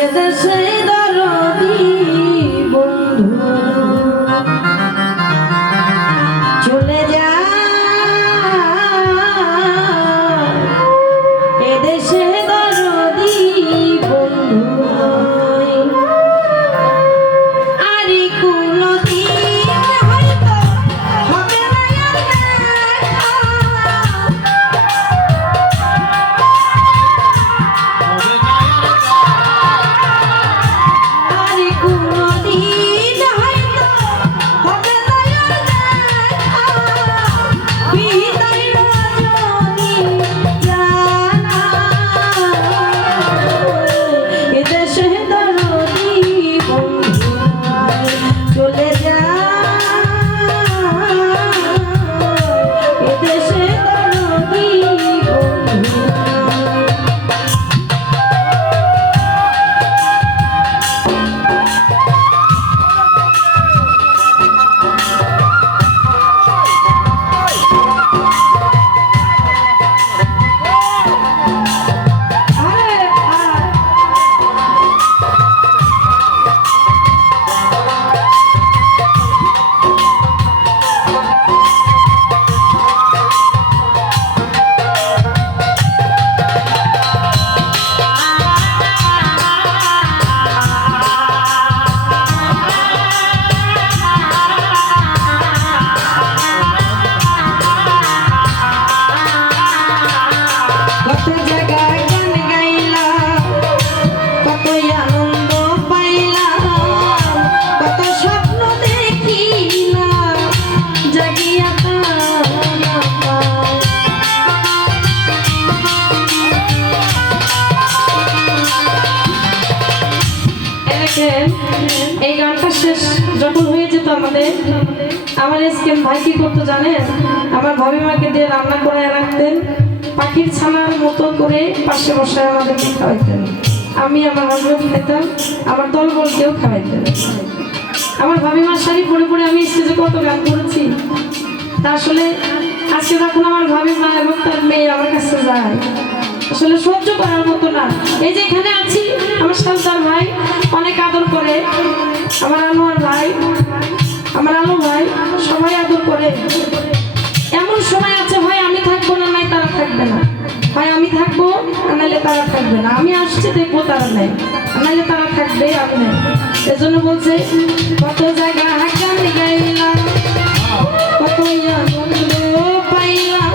এদেশে দরদি বন্ধু চলে যা এদেশে দরদি বন্ধু আরে কোনদিন হয়তো হবে না আরে কোনদিন হয়তো হবে না বিদায় রজনী জানা এদেশে দরদি বন্ধু চলে যা এদেশে দরদি বন্ধু কত জায়গায় গান গাইলাম কত আনন্দ পাইলাম কত স্বপ্ন দেখিলাম জাগিয়া এই গানটা শেষ যখন হয়ে যেত আমার এসকে ভাই কি করতো জানেন আমার ভাবিমাকে দিয়ে রান্না করে রাখতেন পাখির ছানার মতো করে পাশে বসে আমাদেরকে খাওয়াইতেন আমি আমার হাজবেন্ড খেতাম আমার দলবলকেও খাওয়াইতেন আমার ভাবিমার শাড়ি পরে পরে আমি স্টেজে কত গান করেছি তা আসলে আজকে যখন আমার ভাবিমা এবং তার মেয়ে আমার কাছে যায় আসলে সহ্য করার মতো না এই যে এখানে আছি আমার সন্তান ভাই অনেক আদর করে আমার আনোয়ার ভাই আমার আলো ভাই সবাই আদর করে এমন সময় আছে ভাই আমি থাকবো না নাই তারা থাকবে না ভাই আমি থাকবো নাহলে তারা থাকবে না আমি আসছি দেখবো তারা নেই নাহলে তারা থাকবে আমি নেই এজন্য বলছে কত জায়গা গান গাইলাম কত আনন্দ পাইলাম